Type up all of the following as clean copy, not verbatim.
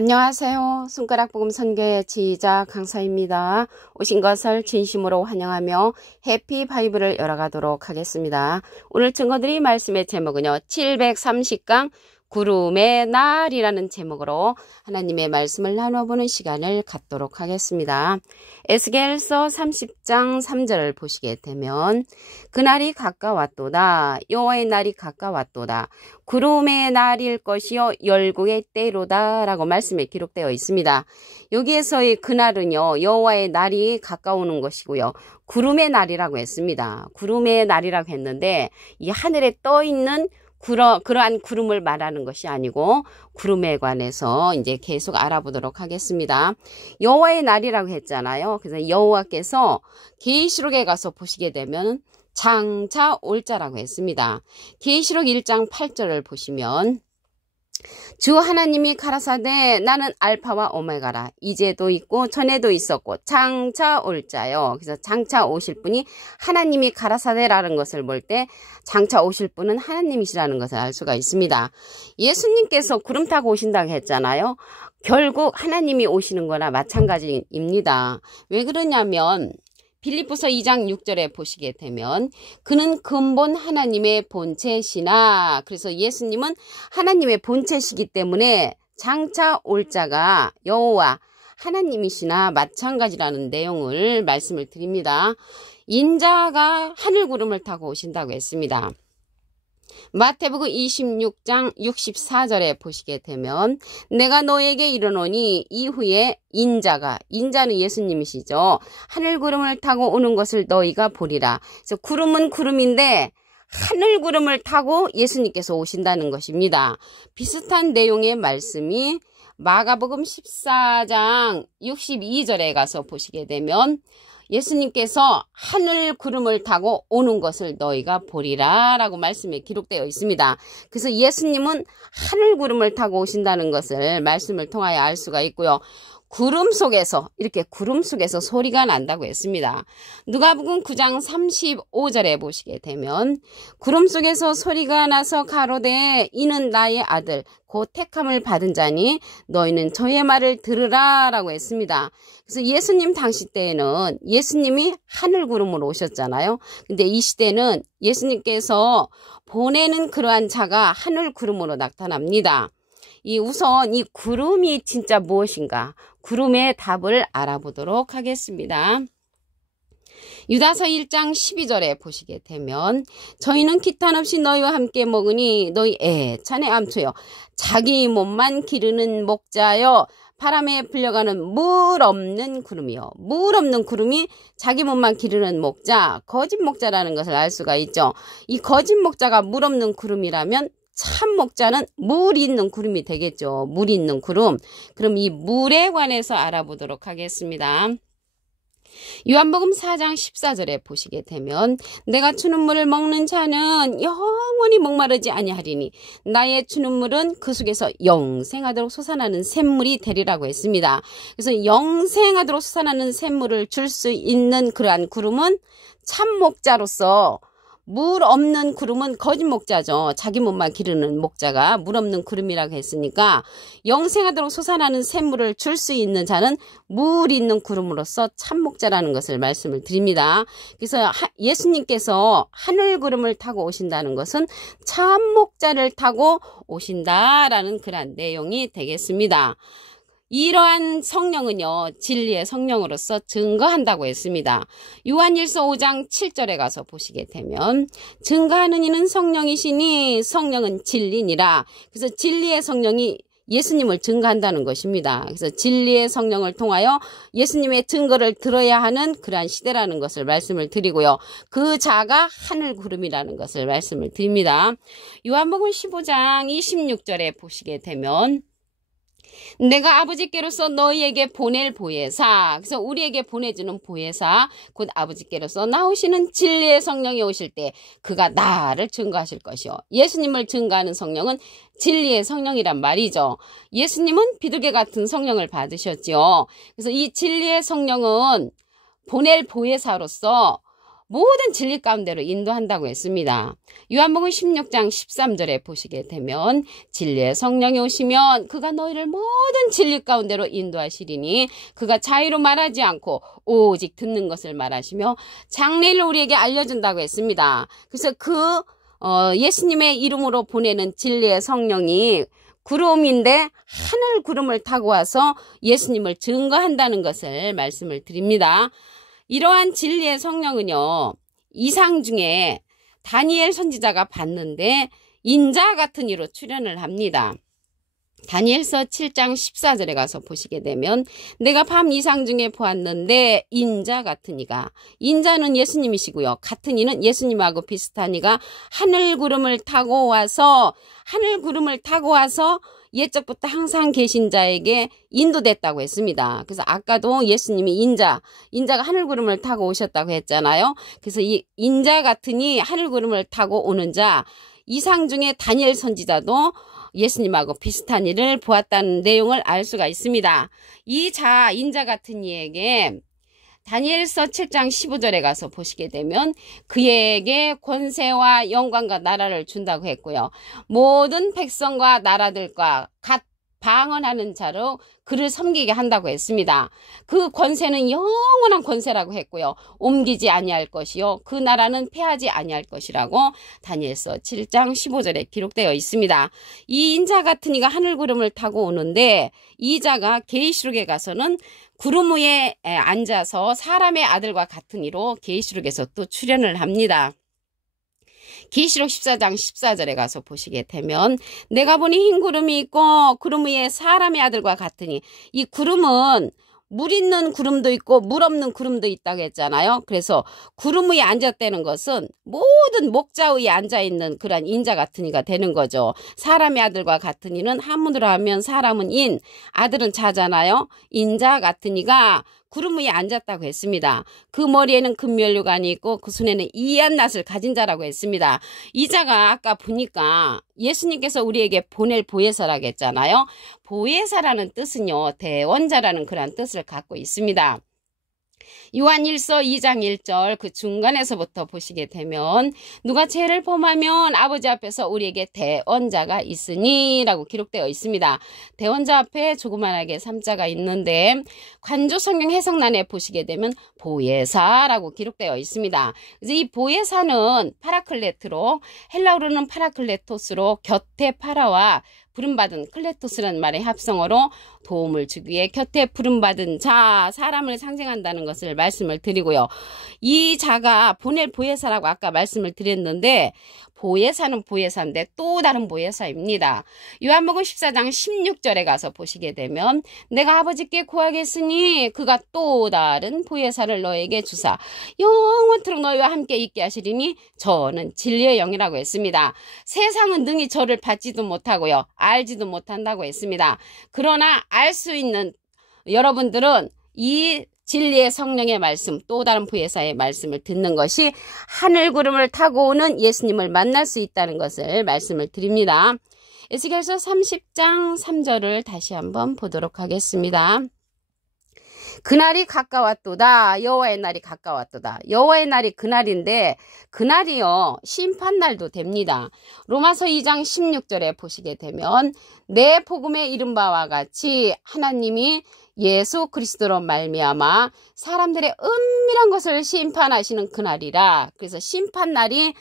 안녕하세요. 손가락복음 선교의 지휘자 강사입니다. 오신 것을 진심으로 환영하며 해피 바이블을 열어가도록 하겠습니다. 오늘 증거드릴 말씀의 제목은요. 730강 구름의 날이라는 제목으로 하나님의 말씀을 나눠보는 시간을 갖도록 하겠습니다. 에스겔서 30장 3절을 보시게 되면 그날이 가까웠도다. 여호와의 날이 가까웠도다. 구름의 날일 것이요 열국의 때로다 라고 말씀에 기록되어 있습니다. 여기에서의 그날은요 여호와의 날이 가까우는 것이고요. 구름의 날이라고 했습니다. 구름의 날이라고 했는데 이 하늘에 떠있는 그러한 구름을 말하는 것이 아니고 구름에 관해서 이제 계속 알아보도록 하겠습니다. 여호와의 날이라고 했잖아요. 그래서 여호와께서 계시록에 가서 보시게 되면 장차 올 자라고 했습니다. 계시록 1장 8절을 보시면 주 하나님이 가라사대 나는 알파와 오메가라. 이제도 있고 전에도 있었고 장차 올 자요. 그래서 장차 오실 분이 하나님이 가라사대라는 것을 볼 때 장차 오실 분은 하나님이시라는 것을 알 수가 있습니다. 예수님께서 구름 타고 오신다고 했잖아요. 결국 하나님이 오시는 거나 마찬가지입니다. 왜 그러냐면 빌립보서 2장 6절에 보시게 되면 그는 근본 하나님의 본체시나, 그래서 예수님은 하나님의 본체시기 때문에 장차 올 자가 여호와 하나님이시나 마찬가지라는 내용을 말씀을 드립니다. 인자가 하늘구름을 타고 오신다고 했습니다. 마태복음 26장 64절에 보시게 되면 내가 너에게 이르노니 이후에 인자는 예수님이시죠. 하늘구름을 타고 오는 것을 너희가 보리라. 그래서 구름은 구름인데 하늘구름을 타고 예수님께서 오신다는 것입니다. 비슷한 내용의 말씀이 마가복음 14장 62절에 가서 보시게 되면 예수님께서 하늘 구름을 타고 오는 것을 너희가 보리라 라고 말씀에 기록되어 있습니다. 그래서 예수님은 하늘 구름을 타고 오신다는 것을 말씀을 통하여 알 수가 있고요. 구름 속에서 소리가 난다고 했습니다. 누가복음 9장 35절에 보시게 되면 구름 속에서 소리가 나서 가로되 이는 나의 아들 곧 택함을 받은 자니 너희는 저의 말을 들으라 라고 했습니다. 그래서 예수님 당시 때에는 예수님이 하늘 구름으로 오셨잖아요. 근데 이 시대는 예수님께서 보내는 그러한 자가 하늘 구름으로 나타납니다. 우선 이 구름이 진짜 무엇인가? 구름의 답을 알아보도록 하겠습니다. 유다서 1장 12절에 보시게 되면 저희는 기탄 없이 너희와 함께 먹으니 너희 애찬의 암초여 자기 몸만 기르는 목자여 바람에 불려가는 물 없는 구름이요. 물 없는 구름이 자기 몸만 기르는 목자, 거짓 목자라는 것을 알 수가 있죠. 이 거짓 목자가 물 없는 구름이라면 참 목자는 물이 있는 구름이 되겠죠. 물이 있는 구름. 그럼 이 물에 관해서 알아보도록 하겠습니다. 요한복음 4장 14절에 보시게 되면 내가 주는 물을 먹는 자는 영원히 목마르지 아니하리니 나의 주는 물은 그 속에서 영생하도록 솟아나는 샘물이 되리라고 했습니다. 그래서 영생하도록 솟아나는 샘물을 줄 수 있는 그러한 구름은 참 목자로서, 물 없는 구름은 거짓 목자죠. 자기 몸만 기르는 목자가 물 없는 구름이라고 했으니까 영생하도록 솟아나는 샘물을 줄 수 있는 자는 물 있는 구름으로서 참 목자라는 것을 말씀을 드립니다. 그래서 예수님께서 하늘 구름을 타고 오신다는 것은 참 목자를 타고 오신다라는 그런 내용이 되겠습니다. 이러한 성령은요 진리의 성령으로서 증거한다고 했습니다. 요한일서 5장 7절에 가서 보시게 되면 증거하는 이는 성령이시니 성령은 진리니라. 그래서 진리의 성령이 예수님을 증거한다는 것입니다. 그래서 진리의 성령을 통하여 예수님의 증거를 들어야 하는 그러한 시대라는 것을 말씀을 드리고요. 그 자가 하늘 구름이라는 것을 말씀을 드립니다. 요한복음 15장 26절에 보시게 되면 내가 아버지께로서 너희에게 보낼 보혜사, 그래서 우리에게 보내주는 보혜사 곧 아버지께로서 나오시는 진리의 성령이 오실 때 그가 나를 증거하실 것이요. 예수님을 증거하는 성령은 진리의 성령이란 말이죠. 예수님은 비둘기 같은 성령을 받으셨지요. 그래서 이 진리의 성령은 보낼 보혜사로서 모든 진리 가운데로 인도한다고 했습니다. 요한복음 16장 13절에 보시게 되면 진리의 성령이 오시면 그가 너희를 모든 진리 가운데로 인도하시리니 그가 자유로 말하지 않고 오직 듣는 것을 말하시며 장래를 우리에게 알려준다고 했습니다. 그래서 예수님의 이름으로 보내는 진리의 성령이 구름인데 하늘 구름을 타고 와서 예수님을 증거한다는 것을 말씀을 드립니다. 이러한 진리의 성령은요, 이상 중에 다니엘 선지자가 봤는데 인자 같은 이로 출현을 합니다. 다니엘서 7장 14절에 가서 보시게 되면 내가 밤 이상 중에 보았는데 인자 같은 이가, 인자는 예수님이시고요. 같은 이는 예수님하고 비슷한 이가 하늘 구름을 타고 와서 옛적부터 항상 계신 자에게 인도됐다고 했습니다. 그래서 아까도 예수님이 인자가 하늘 구름을 타고 오셨다고 했잖아요. 그래서 이 인자 같으니 하늘 구름을 타고 오는 자, 이상 중에 다니엘 선지자도 예수님하고 비슷한 일을 보았다는 내용을 알 수가 있습니다. 이 인자 같은 이에게 다니엘서 7장 15절에 가서 보시게 되면 그에게 권세와 영광과 나라를 준다고 했고요. 모든 백성과 나라들과 같 방언하는 자로 그를 섬기게 한다고 했습니다. 그 권세는 영원한 권세라고 했고요. 옮기지 아니할 것이요. 그 나라는 패하지 아니할 것이라고 다니엘서 7장 15절에 기록되어 있습니다. 이 인자 같은 이가 하늘 구름을 타고 오는데 이 자가 계시록에 가서는 구름 위에 앉아서 사람의 아들과 같은 이로 계시록에서 또 출현을 합니다. 계시록 14장 14절에 가서 보시게 되면 내가 보니 흰 구름이 있고 구름 위에 사람의 아들과 같으니, 이 구름은 물 있는 구름도 있고 물 없는 구름도 있다고 했잖아요. 그래서 구름 위에 앉았다는 것은 모든 목자 위에 앉아있는 그런 인자 같은 이가 되는 거죠. 사람의 아들과 같은 이는 한문으로 하면 사람은 인, 아들은 자잖아요. 인자 같은 이가 구름 위에 앉았다고 했습니다. 그 머리에는 금면류관이 있고 그 손에는 이한 낫을 가진 자라고 했습니다. 이 자가 아까 보니까 예수님께서 우리에게 보낼 보혜사라고 했잖아요. 보혜사라는 뜻은요, 대원자라는 그런 뜻을 갖고 있습니다. 요한일서 2장 1절 그 중간에서부터 보시게 되면 누가 죄를 범하면 아버지 앞에서 우리에게 대언자가 있으니 라고 기록되어 있습니다. 대언자 앞에 조그만하게 3자가 있는데 관조 성경 해석란에 보시게 되면 보혜사라고 기록되어 있습니다. 그래서 이 보혜사는 파라클레트로, 헬라어로는 파라클레토스로 곁에 파라와 부름받은 클레토스라는 말의 합성어로 도움을 주기 위해 곁에 부름받은 자, 사람을 상징한다는 것을 말씀을 드리고요. 이 자가 보낼 보혜사라고 아까 말씀을 드렸는데 보혜사는 보혜사인데 또 다른 보혜사입니다. 요한복음 14장 16절에 가서 보시게 되면 내가 아버지께 구하겠으니 그가 또 다른 보혜사를 너에게 주사 영원토록 너희와 함께 있게 하시리니 저는 진리의 영이라고 했습니다. 세상은 능히 저를 받지도 못하고요. 알지도 못한다고 했습니다. 그러나 알 수 있는 여러분들은 이 진리의 성령의 말씀, 또 다른 보혜사의 말씀을 듣는 것이 하늘 구름을 타고 오는 예수님을 만날 수 있다는 것을 말씀을 드립니다. 에스겔서 30장 3절을 다시 한번 보도록 하겠습니다. 그날이 가까웠도다. 여호와의 날이 가까웠도다. 여호와의 날이 그날인데 그날이요 심판날도 됩니다. 로마서 2장 16절에 보시게 되면 내 복음에 이른 바와 같이 하나님이 예수 그리스도로 말미암아 사람들의 은밀한 것을 심판하시는 그날이라. 그래서 심판날이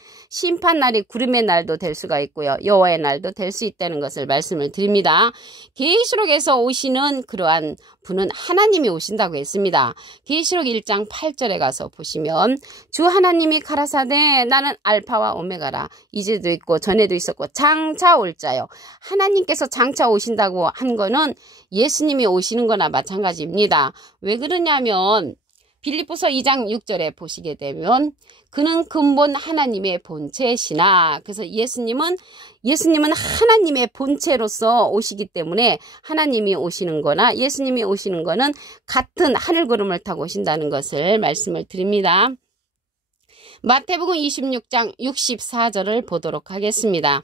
구름의 날도 될 수가 있고요. 여호와의 날도 될 수 있다는 것을 말씀을 드립니다. 계시록에서 오시는 그러한 분은 하나님이 오신다고 했습니다. 계시록 1장 8절에 가서 보시면 주 하나님이 가라사대 나는 알파와 오메가라. 이제도 있고 전에도 있었고 장차 올 자요. 하나님께서 장차 오신다고 한 거는 예수님이 오시는 거나 마찬가지입니다. 왜 그러냐면 빌립보서 2장 6절에 보시게 되면 그는 근본 하나님의 본체시나. 그래서 예수님은 하나님의 본체로서 오시기 때문에 하나님이 오시는 거나 예수님이 오시는 거는 같은 하늘 구름을 타고 오신다는 것을 말씀을 드립니다. 마태복음 26장 64절을 보도록 하겠습니다.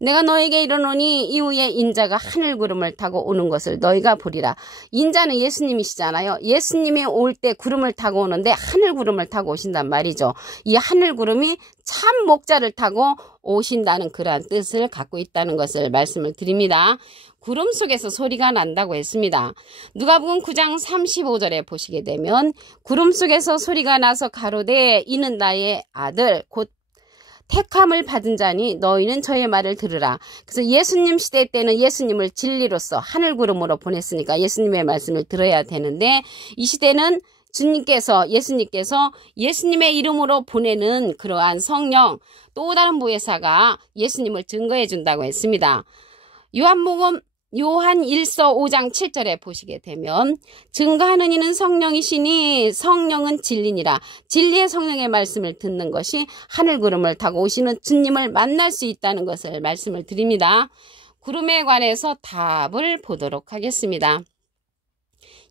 내가 너에게 이르노니 이후에 인자가 하늘 구름을 타고 오는 것을 너희가 보리라. 인자는 예수님이시잖아요. 예수님이 올 때 구름을 타고 오는데 하늘 구름을 타고 오신단 말이죠. 이 하늘 구름이 참 목자를 타고 오신다는 그러한 뜻을 갖고 있다는 것을 말씀을 드립니다. 구름 속에서 소리가 난다고 했습니다. 누가복음 9장 35절에 보시게 되면 구름 속에서 소리가 나서 가로되 이는 나의 아들 곧 택함을 받은 자니 너희는 저의 말을 들으라. 그래서 예수님 시대 때는 예수님을 진리로서 하늘 구름으로 보냈으니까 예수님의 말씀을 들어야 되는데 이 시대는 예수님께서 예수님의 이름으로 보내는 그러한 성령 또 다른 보혜사가 예수님을 증거해 준다고 했습니다. 요한 1서 5장 7절에 보시게 되면 증거하는 이는 성령이시니 성령은 진리니라. 진리의 성령의 말씀을 듣는 것이 하늘 구름을 타고 오시는 주님을 만날 수 있다는 것을 말씀을 드립니다. 구름에 관해서 답을 보도록 하겠습니다.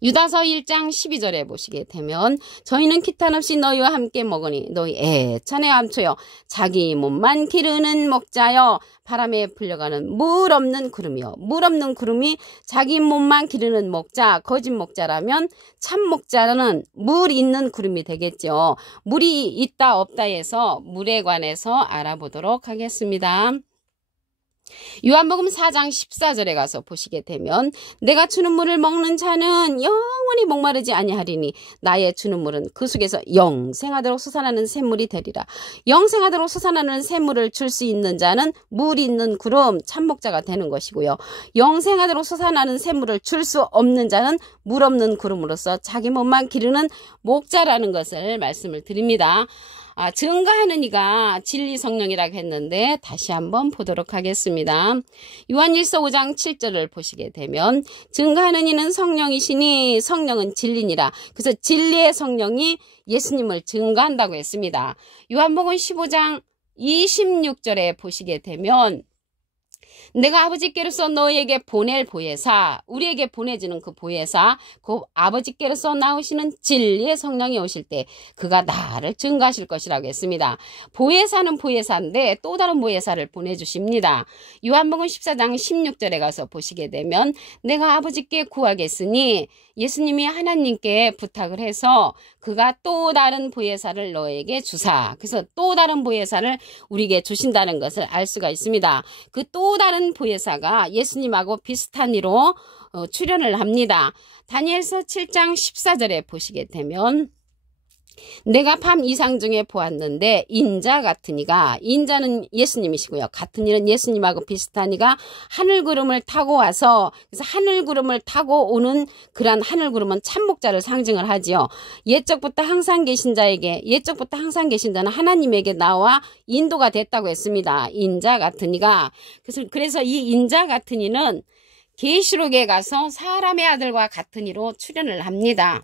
유다서 1장 12절에 보시게 되면 저희는 기탄없이 너희와 함께 먹으니 너희 애찬에 감초여 자기 몸만 기르는 목자여 바람에 불려가는 물 없는 구름이요. 물 없는 구름이 자기 몸만 기르는 목자, 거짓 목자라면 참 목자는 물 있는 구름이 되겠죠. 물이 있다 없다 해서 물에 관해서 알아보도록 하겠습니다. 요한복음 4장 14절에 가서 보시게 되면 내가 주는 물을 먹는 자는 영원히 목마르지 아니하리니 나의 주는 물은 그 속에서 영생하도록 솟아나는 샘물이 되리라. 영생하도록 솟아나는 샘물을 줄 수 있는 자는 물 있는 구름 참목자가 되는 것이고요. 영생하도록 솟아나는 샘물을 줄 수 없는 자는 물 없는 구름으로서 자기 몸만 기르는 목자라는 것을 말씀을 드립니다. 증거하는 이가 진리 성령이라고 했는데 다시 한번 보도록 하겠습니다. 요한일서 5장 7절을 보시게 되면 증거하는 이는 성령이시니 성령은 진리니라. 그래서 진리의 성령이 예수님을 증거한다고 했습니다. 요한복음 15장 26절에 보시게 되면 내가 아버지께로서 너희에게 보낼 보혜사, 우리에게 보내주는 그 보혜사, 그 아버지께로서 나오시는 진리의 성령이 오실 때 그가 나를 증거하실 것이라고 했습니다. 보혜사는 보혜사인데 또 다른 보혜사를 보내주십니다. 요한복음 14장 16절에 가서 보시게 되면 내가 아버지께 구하겠으니 예수님이 하나님께 부탁을 해서 그가 또 다른 보혜사를 너에게 주사. 그래서 또 다른 보혜사를 우리에게 주신다는 것을 알 수가 있습니다. 그 또 다른 보혜사가 예수님하고 비슷한 이로 출현을 합니다. 다니엘서 7장 14절에 보시게 되면 내가 밤 이상 중에 보았는데 인자 같은 이가, 인자는 예수님이시고요. 같은 이는 예수님하고 비슷한 이가 하늘구름을 타고 와서, 그래서 하늘구름을 타고 오는 그러한 하늘구름은 참목자를 상징을 하지요. 옛적부터 항상 계신 자는 하나님에게 나와 인도가 됐다고 했습니다. 인자 같은 이가. 그래서 이 인자 같은 이는 계시록에 가서 사람의 아들과 같은 이로 출현을 합니다.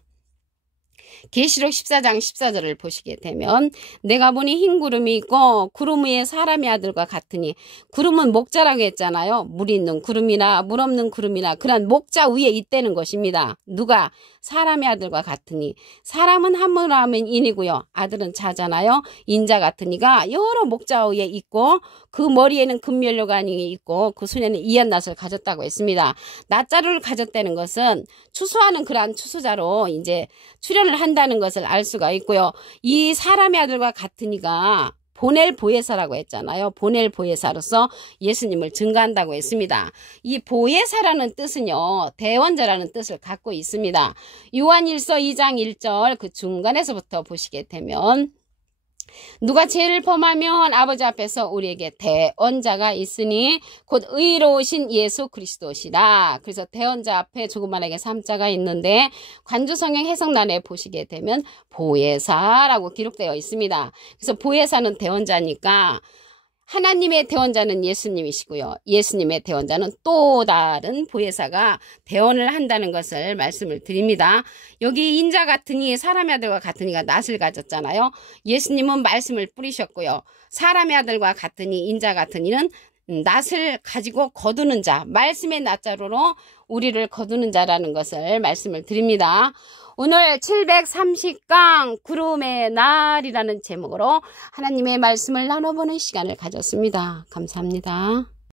계시록 14장 14절을 보시게 되면 내가 보니 흰 구름이 있고 구름 위에 사람의 아들과 같으니, 구름은 목자라고 했잖아요. 물 있는 구름이나 물 없는 구름이나 그런 목자 위에 있다는 것입니다. 누가? 사람의 아들과 같으니. 사람은 함으로 하면 인이고요. 아들은 자잖아요. 인자 같으니가 여러 목자 위에 있고 그 머리에는 금면류관이 있고 그 손에는 이한낫을 가졌다고 했습니다. 낫자루를 가졌다는 것은 추수하는 그러한 추수자로 이제 출현을 한다는 것을 알 수가 있고요. 이 사람의 아들과 같으니가 보낼 보혜사라고 했잖아요. 보낼 보혜사로서 예수님을 증거한다고 했습니다. 이 보혜사라는 뜻은요, 대원자라는 뜻을 갖고 있습니다. 요한일서 2장 1절 그 중간에서부터 보시게 되면 누가 죄를 범하면 아버지 앞에서 우리에게 대언자가 있으니 곧 의로우신 예수 그리스도시라. 그래서 대언자 앞에 조그만하게 3자가 있는데 관조성경 해석란에 보시게 되면 보혜사라고 기록되어 있습니다. 그래서 보혜사는 대언자니까 하나님의 대언자는 예수님이시고요. 예수님의 대언자는 또 다른 보혜사가 대언을 한다는 것을 말씀을 드립니다. 여기 인자 같으니 사람의 아들과 같으니가 낫을 가졌잖아요. 예수님은 말씀을 뿌리셨고요. 사람의 아들과 같으니 인자 같으니는 낫을 가지고 거두는 자, 말씀의 낫자루로 우리를 거두는 자라는 것을 말씀을 드립니다. 오늘 730강 구름의 날이라는 제목으로 하나님의 말씀을 나눠보는 시간을 가졌습니다. 감사합니다.